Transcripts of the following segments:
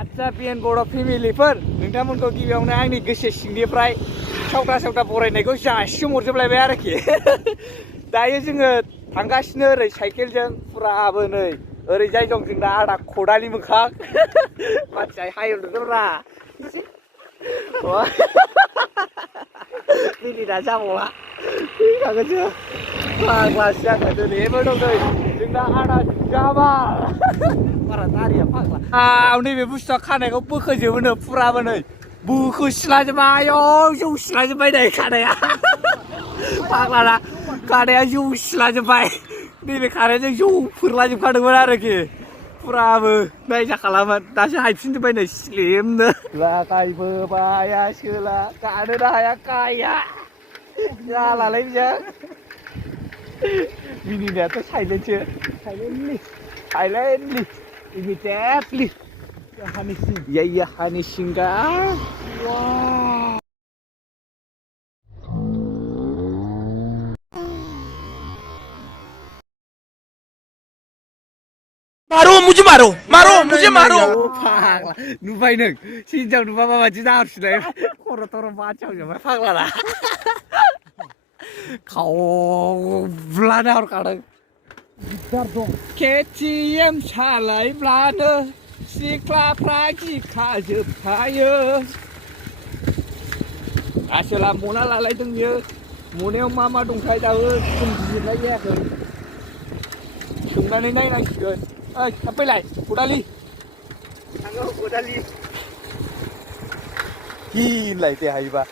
आच्छा पिएन बर' फेमिलिफोर नोंथांमोनखौ गिबियावनो आंनि गोसो सिंनिफ्राय सावटा बरायनायखौ जासिहरजोबलायबाय आरोखि दायो जोङो थांगासिनो ओरै साइकेलजों फुराबो नै ओरैजाय दं जोंना आदा खदालि मोखां मानसिया हायरदोंब्रा मिनिना जाबावला फैखागोनसो फाग्लासो जागोन दिनैबो दं नै जोंना आदा जाबा बारा दारिया फाग्ला नैबे बुस्थुआ खानायखौ बोखोजोबोनो फुराबो नै बोखोसिलाजोब्बाय आयौ जौसिलाजोब्बाय नै खानाया फाग्लाना खानाया जौसिलाजोब्बाय नैबे खानायजों जौफोरलाजोबखादोंमोन आरोखि फुराबो नायजा खालामोन दासो हायफिनजोब्बाय नै स्लिमनो लागायबोबाय आसोला गानोनो हाया गाया जालालै बेजों मिनिनायाथ' साइलेन्टलि immediately iya Hanishinga wow मुझे मारो फाग्ला नुबाय नों हिनजाव नुबा माबायदि नाहरफिननाय खर' थर' बाथियावजोबबाय फाग्लाना खावब्ला नाहरखादों KTM सालायब्लानो सिख्लाफ्रा गिखाजोबखायो आसोला मना लालायदों बियो मनायाव मा दंखाय दाबो सोमजिजोबनाय जायाखै सोंनानै नायनांसिगोन ओइ थाब फैलाय खदालि थाङो खदालि गिलाय दे हायोबा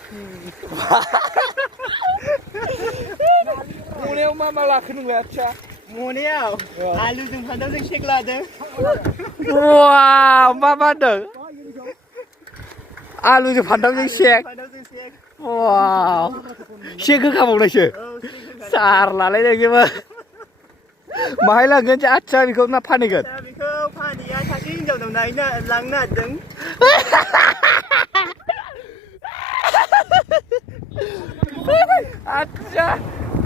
मनायाव मा लाखो नोंलाय आच्छा मनायाव आलुजों फान्थावजों सेक लादों वाव मा होनदों आलुजों फान्थावजों सेक वाव सेक होखाबावनायसो सारलालाय नोंजोंबो माहाय लांगोन आच्छा बेखौ ना फानहैगोन बेखौ फानहैया सासे हिनजावनाव लांनो नागिरदों आच्छा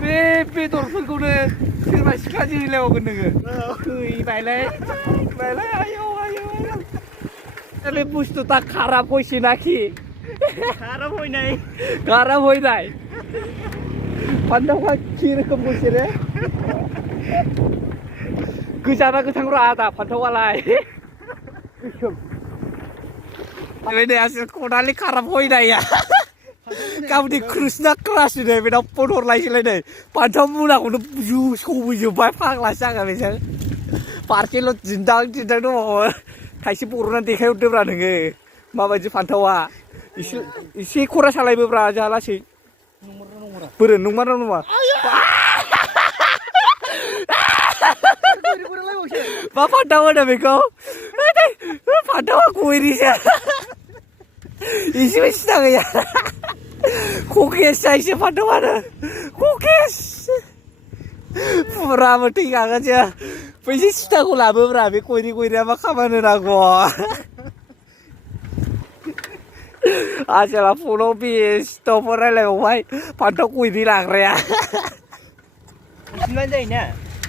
बे बेदरफोरखौनो सोरबा सिख्लाजों होलायबावगोन नोङो फैबायलै आयौ बे बुस्थुटा खाराब हयसे नाखि खाराब हयनाय फान्थावआ कि रोखोम हयसे रे गोजाना गोथां र' आदा फान्थावालाय गोसोम खदालि खाराब हयनाया गावनि कृष्णा क्रास नै बेनाव फन हरलायसैलाय नै फान्थाव मुनाखौनो सौबोजोब्बाय फाग्लासो जागोन बेजों फारसेल' दिन्दां दंबावो थाइसे बर'नानै देखायहरदोब्रा नोङो माबायदि फान्थावा एसे खरा सालायबोब्रा जोंहा लासै बोरो नंमारा नङा मा फान्थाव होनो बेखौ फान्थावा गयरिसो एसेबो सिना गैया ककेस जायसो फान्थावानो ककेस फुराबो थैखागोनसो फैसा सिथाखौ लाबोब्रा बे गयरिया मा खामानि नांगौ आसोला फनाव बेस्थ'फोर रायलायबावबाय फान्थाव गयरि लाग्राया सिनबानो जायोना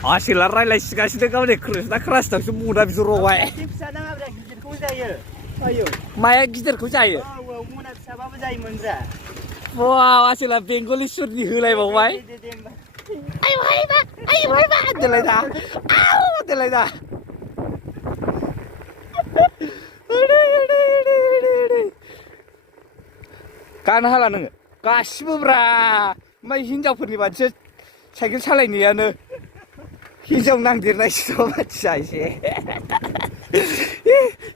आसोला रायलायसिगासिनो गावनि कृष्णा क्रासनावसो मना बिहरबावबाय फिसा नाङाब्रा गिदिरखौ जायो आयौ माया गिदिरखौ जायो औ मना फिसाबाबो जायोमोनब्रा वाव आसोला बेंगलि सुरनि होलायबावबाय देलायदा गानो हाला नोङो गासिबो ब्रा ओमफ्राय हिनजावफोरनि बादिसो साइकेल सालायनायानो हिनजाव नांदेरनायसो मानसिया एसे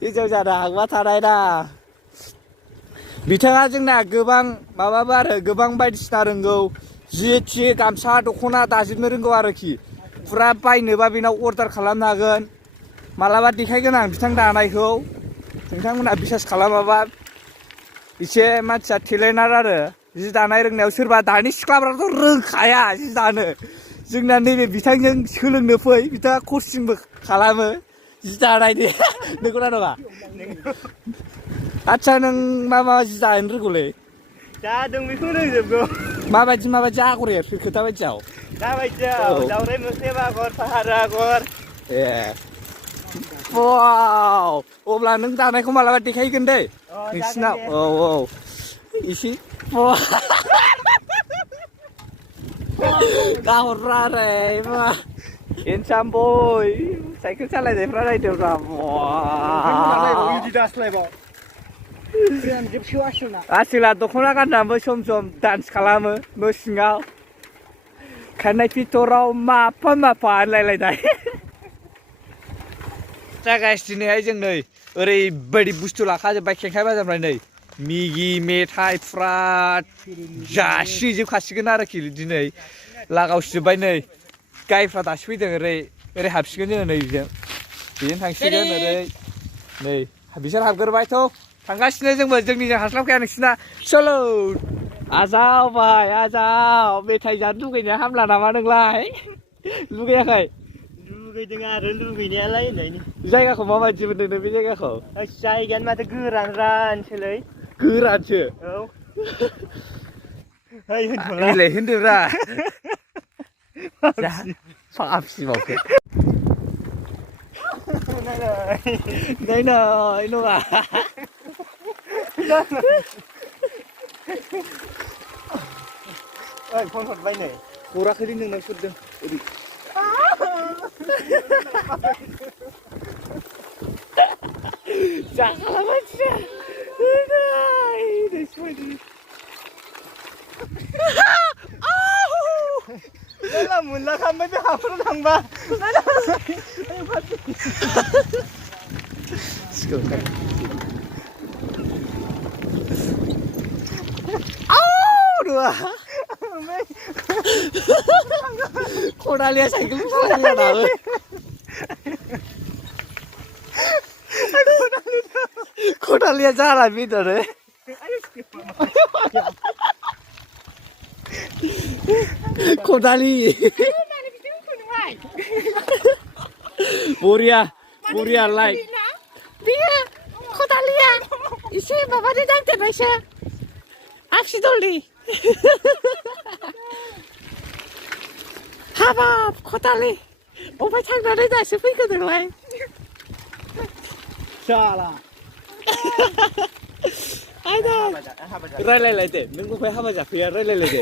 हिनजाव जानो हागबा थानाय ना बिथाङा जोंना गोबां माबाबो आरो गोबां बायदिसिना रोंगौ जि गामसा दख'ना दाजोबनो रोंगौ आरोखि फुरा बायनोबा बेनाव अर्डार खालामनो हागोन मालाबा देखायगोन आं बिथां दानायखौ नोंथांमोनहा बिसास खालामाबा एसे मानसिया टेलेन्टार आरो जि दानाय रोंनायाव सोरबा दानि सिख्लाफ्राथ' रोंखाया जि दानो जोंना नैबे बिथांजों सोलोंनो फै बिथाङा कचिंबो खालामो जि दानायनि नंगौना नङा आच्छा नों मा जि दानो रोंगौलै जादों बेखौ रोंजोबगौ माबायदि आगर एरखो खोथाबायदियाव दाबायदियाव दावराइ मोख्रेब आगर फाहार आगर ए ว้าวअब्ला नों दानायखौ मालाबा देखायगोन दै नोंसिनाव औ औ इसे गाहररा रे मा एनसाम बय साइकेल सालायनायफ्रा नायदोब्रा आसोला दख'ना गाननानैबो सम सम डान्स खालामो न' सिङाव खारनाय फिथराव माफा माफा होनलायलायनाय जागासिनो दिनैहाय जों नै ओरैबायदि बुस्थु लाखाजोब्बाय खेंखाय बाजारनिफ्राय नै मिगि मेथाइ फ्राद जासिजोबखासिगोन आरोखि दिनै लागावसिजोब्बाय नै गायफ्रा दासो फैदों ओरै हाबसिगोन जोङो नै बेजों थांसिगोन ओरै नै बिसोर हाबग्रोबायथ' थांगासिनो जोंबो जोंनिजों हास्लाबखाया नोंसिना सल' आजाव भाइ आजाव मेथाइ जानो लुगैनाया हामला नामा नोंलाय लुगैयाखै लुगैदों आरो लुगैनायालाय होननायनि जायगाखौ माबायदि मोनदों नों बे जायगाखौ जायगायानो माथो गोरान रानसोलै गोरानसो औ होनथ'ला बिलाय होनदोब्रा फाफसिबावसो नाय नङा ओइ फन हरबाय नै हराखै नोंनाव सोरदों ओरै जाखाला मानसिया जानला मोनला खालामबाय बे हाफोराव थांबा खदालिया साइकेल सालायो दाबो खदालिया जाला बिदरे खदालि बरिया बरिया लाइक बियो खदालिया एसे माबानि दांदेरनायसो आसिदलनि हाबाब खदालि अबाय थांनानै दासो फैखो नोंलाय जाला आयदा रायलायलायदो नों बबेहाय हाबा जाफैया रायलायलायदो